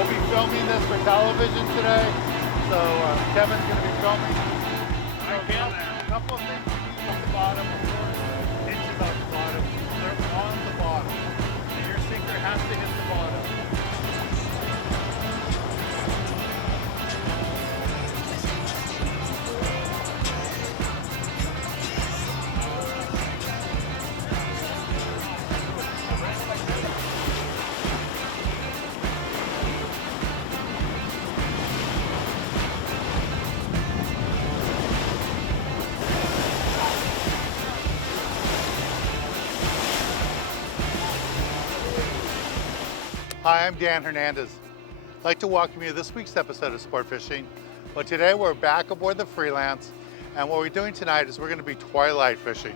We'll be filming this for television today, so Kevin's going to be filming. A couple of things on the bottom, 4 inches off the bottom. They're on the bottom, and your sinker has to hit the bottom. Hi, I'm Dan Hernandez. I'd like to welcome you to this week's episode of Sport Fishing. Well, today we're back aboard the Freelance, and what we're doing tonight is we're going to be twilight fishing.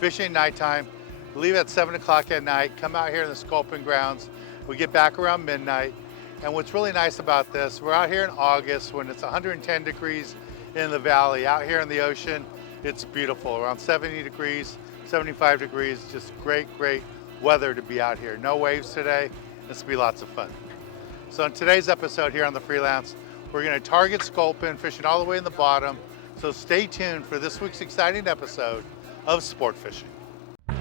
Fishing nighttime, leave at 7 o'clock at night, come out here in the sculpin grounds. We get back around midnight, and what's really nice about this, we're out here in August when it's 110 degrees in the valley. Out here in the ocean, it's beautiful, around 70 degrees, 75 degrees, just great weather to be out here. No waves today. This will be lots of fun. So in today's episode here on the Freelance, we're going to target sculpin, fishing all the way in the bottom. So stay tuned for this week's exciting episode of Sport Fishing.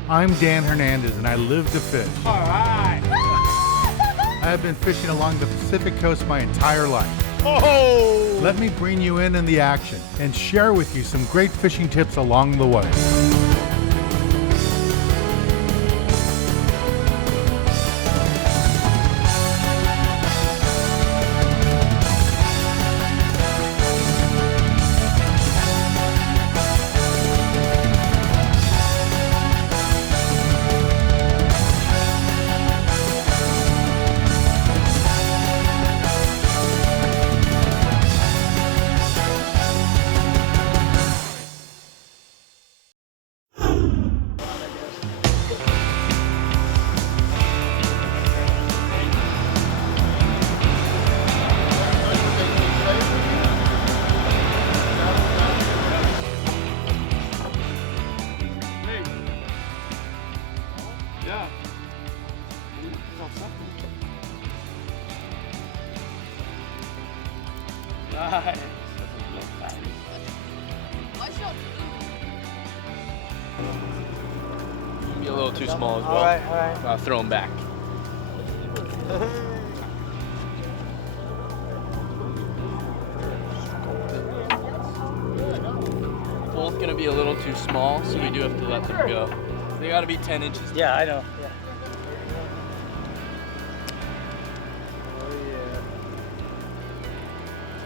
I'm Dan Hernandez and I live to fish. All right. I have been fishing along the Pacific coast my entire life. Oh! Let me bring you in the action and share with you some great fishing tips along the way. Nice. Be a little too small as well. All right. I'll throw them back. Both gonna be a little too small, so we do have to let them go. They gotta be 10 inches. Yeah, I know. Yeah.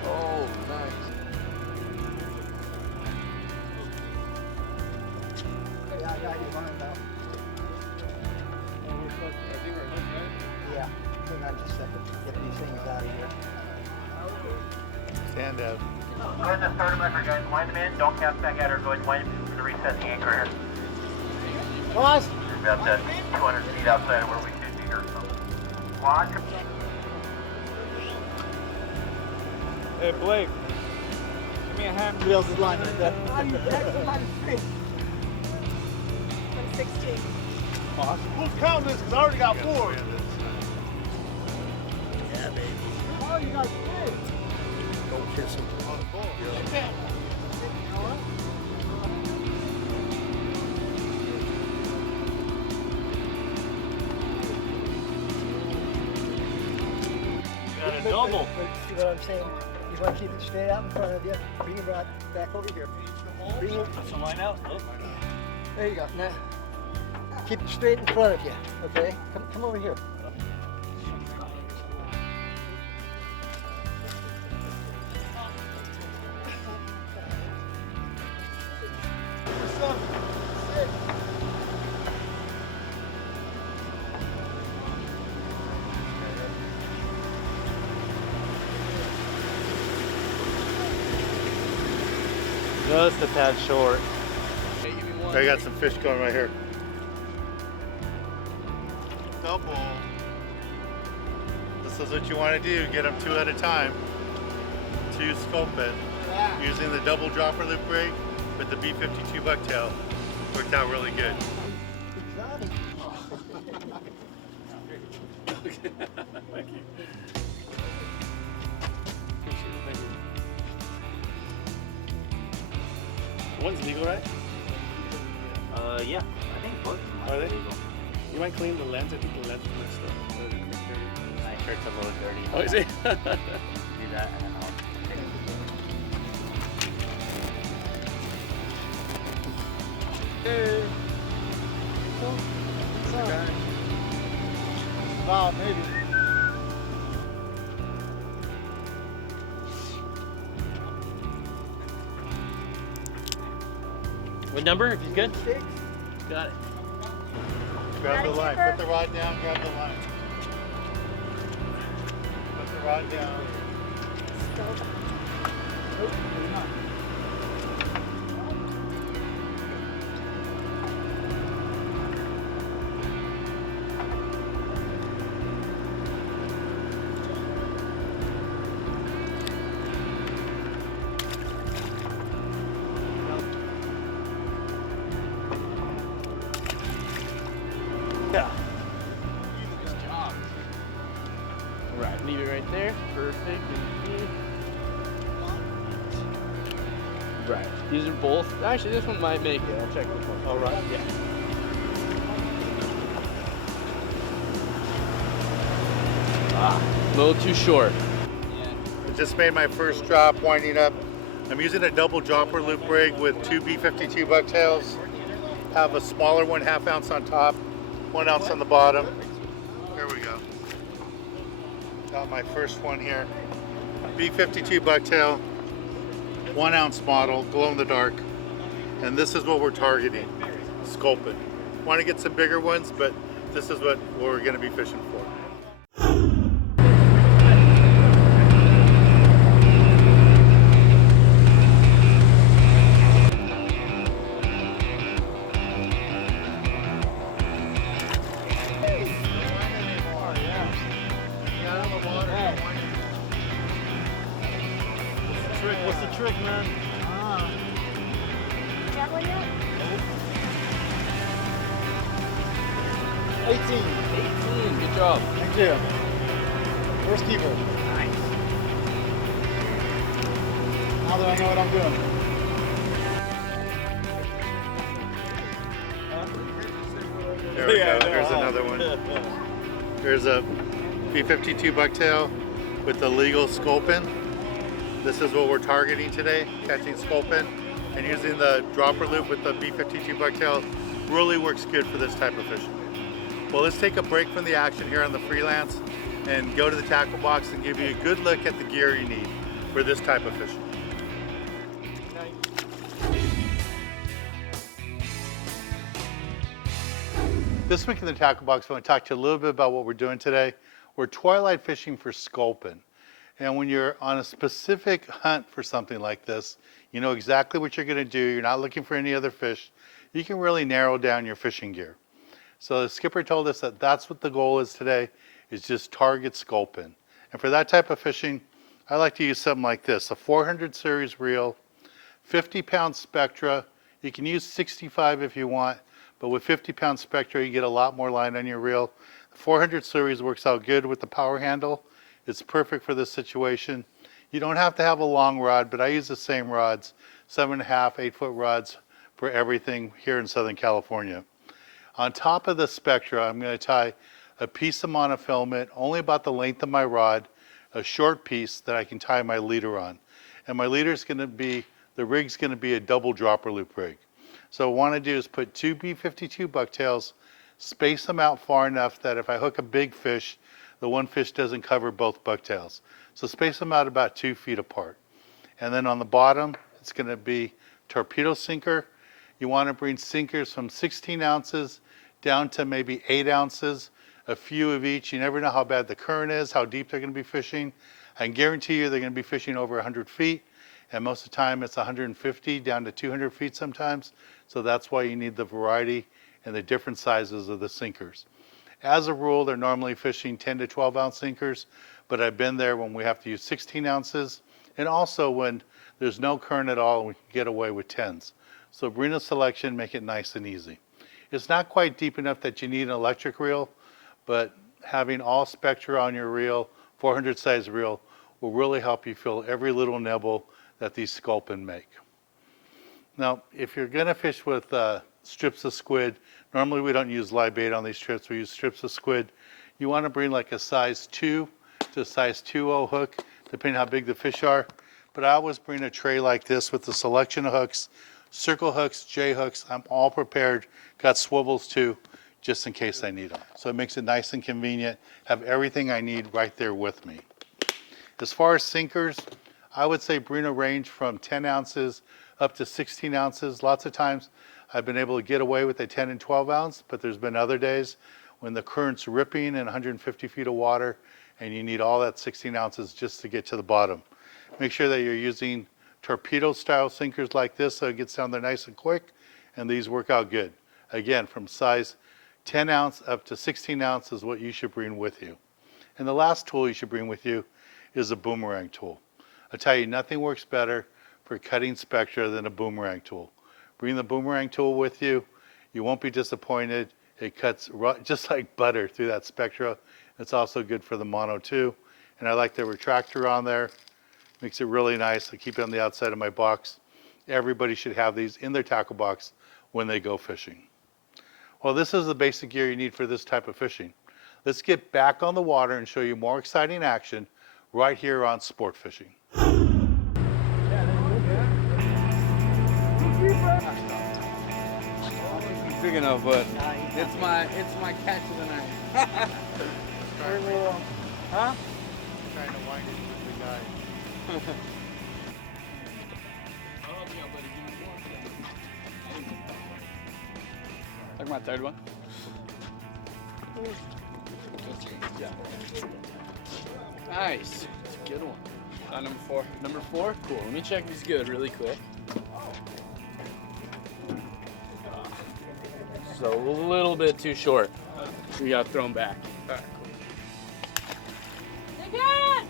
Oh, nice. Yeah, hang on just a second. Get these things out of here. Stand up. Go ahead and start them up, guys. Wind them in. Don't cast back at her. Go ahead and wind them to reset the anchor here. Pause. We're about 200 feet outside of where we should be here. So watch. Hey Blake, give me a hand. Somebody else's line right there. I'm 16. Who's counting this? Because I already got 4. Yeah, baby. Oh, you got 3. Don't kiss him. Yeah. Got a double. See what I'm saying? You want to keep it straight out in front of you. Bring it right back over here. Bring it. That's a line out. Oh. There you go. Now, keep it straight in front of you. Okay? Come over here. Just a tad short. Okay, give me one. I got some fish going right here. Double. This is what you want to do. Get them 2 at a time. 2 sculpin. Using the double dropper loop rig with the B52 Bucktail. Worked out really good. Thank you. Appreciate it, thank you. One's legal, right? Yeah, I think both Are they? You might clean the lens. I think the lens is messed up. My shirt's a little dirty. Oh, is it? Do that and then I'll take it. Hey. What's up? Bob, maybe. What number? If you good? 6. Got it. Grab the Got it, line. Skipper? Put the rod down. Grab the line. Put the rod down. Nope, maybe not. Yeah. Nice job. Right, leave it right there. Perfect. Right. These are both. Actually, this one might make it. I'll check this one. All right. Yeah. A little too short. I just made my first drop, winding up. I'm using a double dropper loop rig with 2 B52 bucktails. Have a smaller one, 1/2 ounce on top, 1 ounce on the bottom. Here we go. Got my first one here. B52 bucktail, 1 ounce model, glow in the dark. And this is what we're targeting, sculpin. Want to get some bigger ones, but this is what we're going to be fishing for. What's the trick, man? Got one yet? 18. 18. Good job. Thank you. First keeper. Nice. Now that I know what I'm doing. There we Yeah, go. no, There's wow. another one. There's a B52 bucktail with the legal sculpin. This is what we're targeting today, catching sculpin. And using the dropper loop with the B52 bucktail really works good for this type of fishing. Well, let's take a break from the action here on the Freelance and go to the tackle box and give you a good look at the gear you need for this type of fishing. This week in the tackle box, I want to talk to you a little bit about what we're doing today. We're twilight fishing for sculpin. And when you're on a specific hunt for something like this, you know exactly what you're going to do. You're not looking for any other fish. You can really narrow down your fishing gear. So the skipper told us that that's what the goal is today, is just target sculpin. And for that type of fishing, I like to use something like this, a 400 series reel, 50-pound spectra. You can use 65 if you want, but with 50-pound spectra, you get a lot more line on your reel. The 400 series works out good with the power handle. It's perfect for this situation. You don't have to have a long rod, but I use the same rods, 7.5, 8-foot rods for everything here in Southern California. On top of the spectra, I'm going to tie a piece of monofilament, only about the length of my rod, a short piece that I can tie my leader on. And my leader is going to be, the rig's going to be a double dropper loop rig. So what I want to do is put 2 B52 bucktails, space them out far enough that if I hook a big fish, the one fish doesn't cover both bucktails. So space them out about 2 feet apart. And then on the bottom, it's going to be torpedo sinker. You want to bring sinkers from 16 ounces down to maybe 8 ounces, a few of each. You never know how bad the current is, how deep they're going to be fishing. I can guarantee you they're going to be fishing over 100 feet. And most of the time it's 150 down to 200 feet sometimes. So that's why you need the variety and the different sizes of the sinkers. As a rule, they're normally fishing 10 to 12 ounce sinkers, but I've been there when we have to use 16 ounces, and also when there's no current at all and we can get away with 10s. So bring a selection, make it nice and easy. It's not quite deep enough that you need an electric reel, but having all spectra on your reel, 400 size reel, will really help you feel every little nibble that these sculpin make. Now, if you're gonna fish with strips of squid, normally we don't use live bait on these trips, we use strips of squid. You wanna bring like a size 2 to size 2.0 hook, depending how big the fish are. But I always bring a tray like this with a selection of hooks, circle hooks, J hooks. I'm all prepared, got swivels too, just in case I need them. So it makes it nice and convenient, have everything I need right there with me. As far as sinkers, I would say bring a range from 10 ounces up to 16 ounces. Lots of times I've been able to get away with a 10 and 12 ounce, but there's been other days when the current's ripping in 150 feet of water and you need all that 16 ounces just to get to the bottom. Make sure that you're using torpedo style sinkers like this so it gets down there nice and quick, and these work out good. Again, from size 10 ounce up to 16 ounce is what you should bring with you. And the last tool you should bring with you is a boomerang tool. I tell you, nothing works better for cutting spectra than a boomerang tool. Bring the boomerang tool with you. You won't be disappointed. It cuts just like butter through that spectra. It's also good for the mono too. And I like the retractor on there. Makes it really nice. I keep it on the outside of my box. Everybody should have these in their tackle box when they go fishing. Well, this is the basic gear you need for this type of fishing. Let's get back on the water and show you more exciting action right here on Sport Fishing. Big enough, but it's my catch of the night. Huh? Trying to wind it with the guy. Like my third one. Yeah. Nice. It's a good one. Number 4. Number 4? Cool. Let me check these good really quick. So a little bit too short. We got thrown back. All right, cool. Again!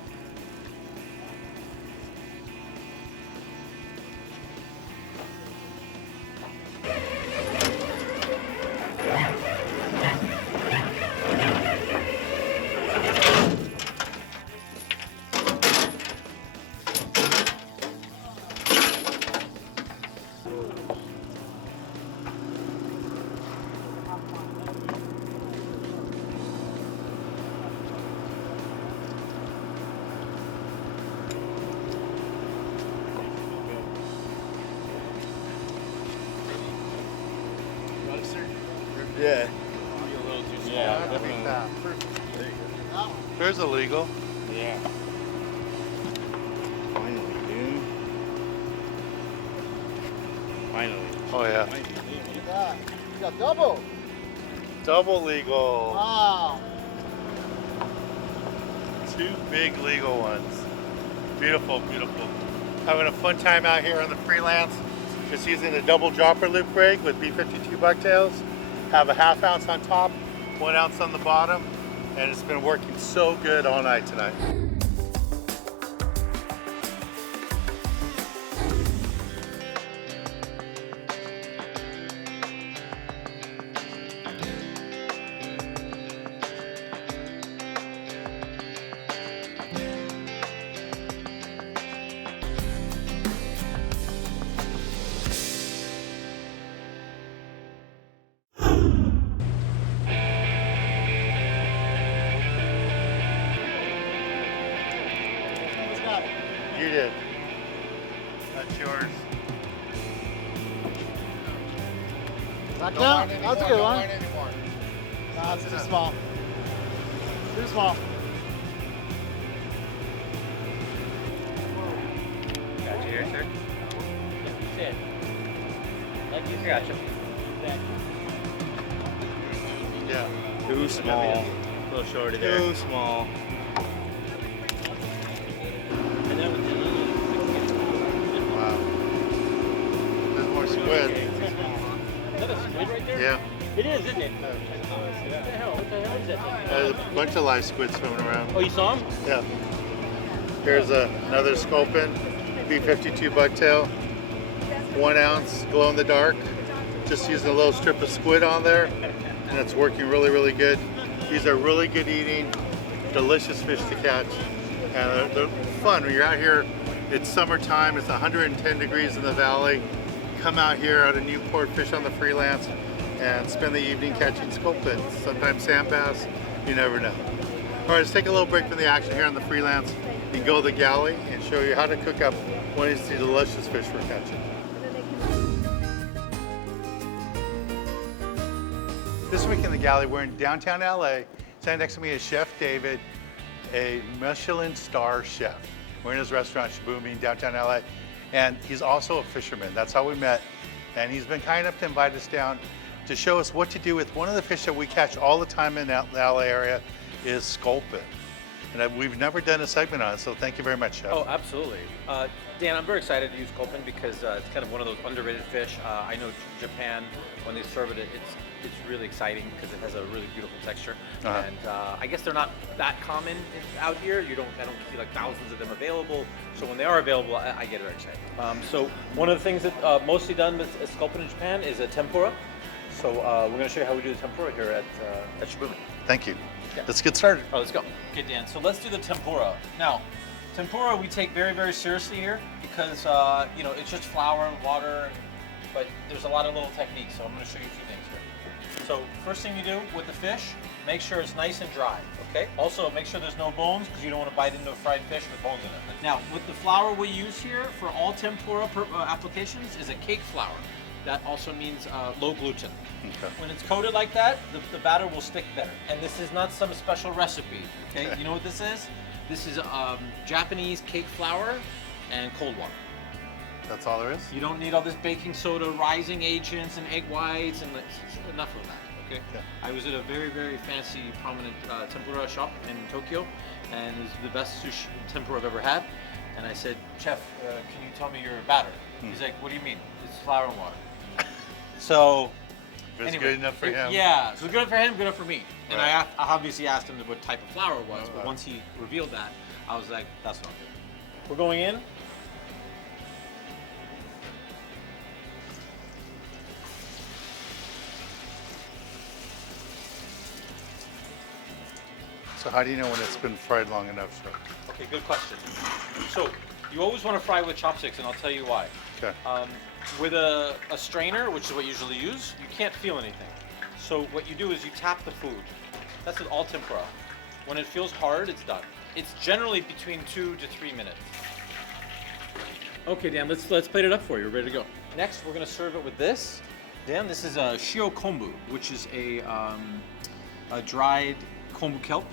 Yeah. Maybe a little too small. Yeah, That'd be definitely. fast. There you go. There's illegal. Yeah. Finally, dude. Finally. Oh yeah. Look at that. You got double. Double legal. Wow. 2 big legal ones. Beautiful, beautiful. Having a fun time out here on the Freelance. Just using a double dropper loop rig with B52 bucktails. Have a 1/2 ounce on top, 1 ounce on the bottom, and it's been working so good all night tonight. You did. That's yours. That Don't count? mind That's a anymore, good don't one. mind anymore. Nah, it's too small. Too small. Got you here, sir. Sit. Thank you. Gotcha. Yeah. Too small. A little shorter there. Too small. Wow. There's more squid. Is that a squid right there? Yeah. It is, isn't it? What the hell? What the hell is that? There's a bunch of live squid swimming around. Oh, you saw him? Yeah. Here's another sculpin, B52 bucktail, 1 ounce, glow in the dark. Just using a little strip of squid on there, and it's working really, really good. These are really good eating, delicious fish to catch. And they're fun. When you're out here, it's summertime, it's 110 degrees in the valley. Come out here out of Newport, fish on the Freelance, and spend the evening catching sculpin, sometimes sand bass, you never know. All right, let's take a little break from the action here on the Freelance and go to the galley and show you how to cook up one of these delicious fish we're catching. This week in the galley, we're in downtown LA. Standing next to me is Chef David, a Michelin star chef. We're in his restaurant, Shabumi, in downtown LA. And he's also a fisherman. That's how we met. And he's been kind enough to invite us down to show us what to do with one of the fish that we catch all the time in the LA area is sculpin. And we've never done a segment on it, so thank you very much, Chef. Oh, absolutely. Dan, I'm very excited to use sculpin because it's kind of one of those underrated fish. I know Japan, when they serve it, it's really exciting because it has a really beautiful texture. And I guess they're not that common out here. I don't see like thousands of them available. So when they are available, I get very excited. So one of the things that mostly done with sculpin in Japan is a tempura. So we're going to show you how we do the tempura here at Shabumi. Thank you. Yeah. Let's get started. Oh, let's go. Okay, Dan, so let's do the tempura. Now, tempura we take very, very seriously here because, it's just flour and water, but there's a lot of little techniques, so I'm going to show you a few things here. So, first thing you do with the fish, make sure it's nice and dry, okay? Also, make sure there's no bones because you don't want to bite into a fried fish with bones in it. Now, with the flour we use here for all tempura applications is a cake flour. That also means low gluten. Okay. When it's coated like that, the batter will stick better. And this is not some special recipe, okay? You know what this is? This is Japanese cake flour and cold water. That's all there is? You don't need all this baking soda, rising agents, and egg whites, and enough of that, okay? Yeah. I was at a very, very fancy, prominent tempura shop in Tokyo, and it was the best sushi tempura I've ever had. And I said, Chef, can you tell me your batter? He's like, what do you mean? It's flour and water. So, If it's anyway, good enough for him. Yeah, so good enough for him, good enough for me. And Right. I obviously asked him what type of flour it was, but Right. once he revealed that, I was like, that's what I'm doing. We're going in. So how do you know when it's been fried long enough, sir? Okay, good question. So, you always want to fry with chopsticks, and I'll tell you why. Okay. With a strainer, which is what you usually use, you can't feel anything. So what you do is you tap the food. That's with all tempura. When it feels hard, it's done. It's generally between 2 to 3 minutes. Okay, Dan, let's plate it up for you. We're ready to go. Next, we're gonna serve it with this. Dan, this is a shio kombu, which is a dried kombu kelp,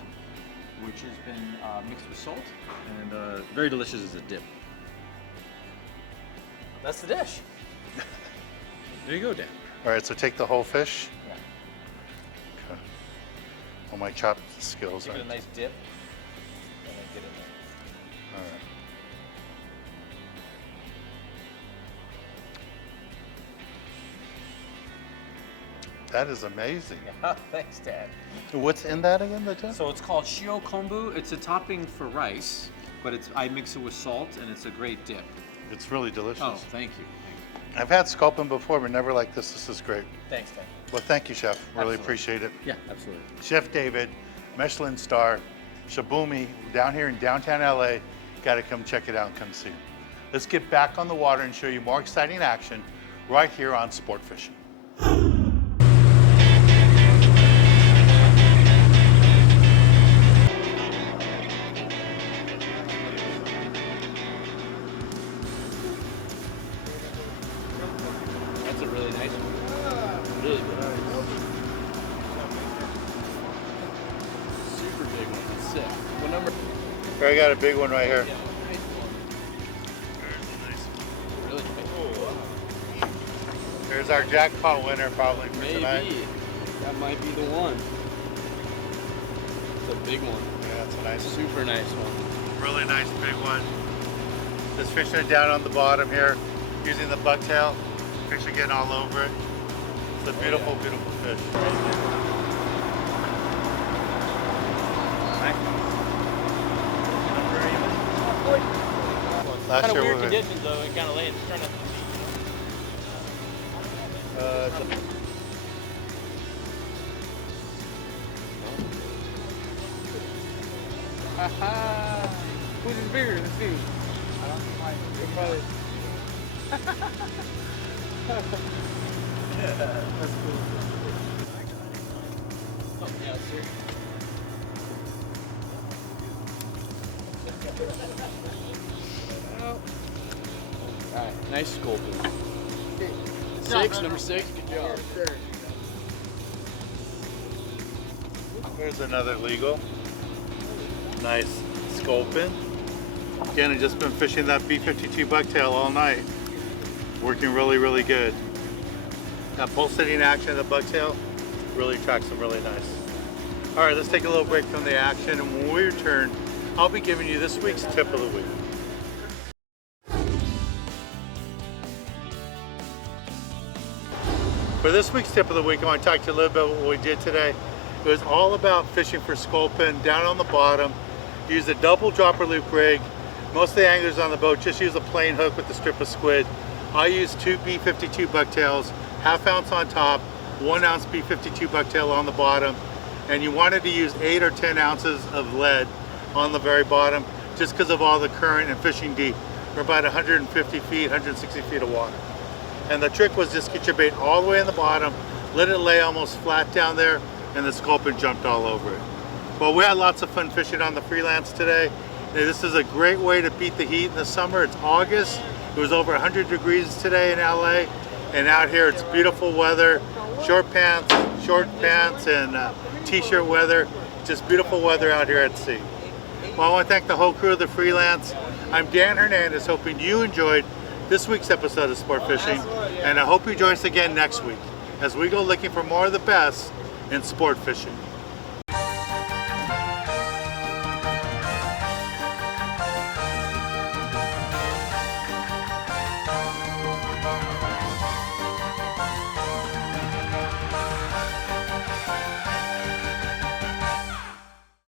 which has been mixed with salt, and very delicious as a dip. That's the dish. There you go, Dan. All right, so take the whole fish. Yeah. Okay. Well, my chop skills Give are. it a nice dip, and then get in there. All right. That is amazing. Yeah, thanks, Dad. What's in that again, the tip? So it's called shio kombu. It's a topping for rice, but I mix it with salt, and it's a great dip. It's really delicious. Oh, thank you. I've had sculpin before, but never like this. This is great. Thanks, Dad. Well, thank you, Chef. Really Absolutely. appreciate it. Yeah, absolutely. Chef David, Michelin star, Shabumi, down here in downtown LA. Got to come check it out and come see it. Let's get back on the water and show you more exciting action right here on Sport Fishing. That's a really nice one. Really good. Super big one. That's sick. What number? Here, I got a big one right here. Yeah, nice one. Really nice. There's our jackpot winner probably for Maybe. tonight. That might be the one. It's a big one. Yeah, it's a nice, Super nice one. really nice big one. Just fishing it down on the bottom here, using the bucktail. Fish are getting all over it. It's a beautiful, beautiful fish. Last Kind of year weird we were- conditions, though. It kind of late. It's trying to. Who's is bigger? Let's see. You're probably... That's cool. Oh, yeah, sir. Alright, nice sculpin. Number 6, good job. Here's another legal. Nice sculpin. Again, I've just been fishing that B52 bucktail all night. Working really, really good. That pulsating action of the bucktail really attracts them really nice. All right, let's take a little break from the action, and when we return, I'll be giving you this week's tip of the week. For this week's tip of the week, I want to talk to you a little bit about what we did today. It was all about fishing for sculpin down on the bottom. Use a double dropper loop rig. Most of the anglers on the boat just use a plain hook with a strip of squid. I use 2 B52 bucktails, 1/2 ounce on top, 1 ounce B52 bucktail on the bottom. And you wanted to use 8 or 10 ounces of lead on the very bottom just because of all the current and fishing deep. We're about 150 feet, 160 feet of water. And the trick was just get your bait all the way in the bottom, let it lay almost flat down there, and the sculpin jumped all over it. Well, we had lots of fun fishing on the Freelance today. This is a great way to beat the heat in the summer. It's August. It was over 100 degrees today in LA, and out here it's beautiful weather, short pants, and t-shirt weather. Just beautiful weather out here at sea. Well, I want to thank the whole crew of the Freelance. I'm Dan Hernandez, hoping you enjoyed this week's episode of Sport Fishing, and I hope you join us again next week as we go looking for more of the best in sport fishing.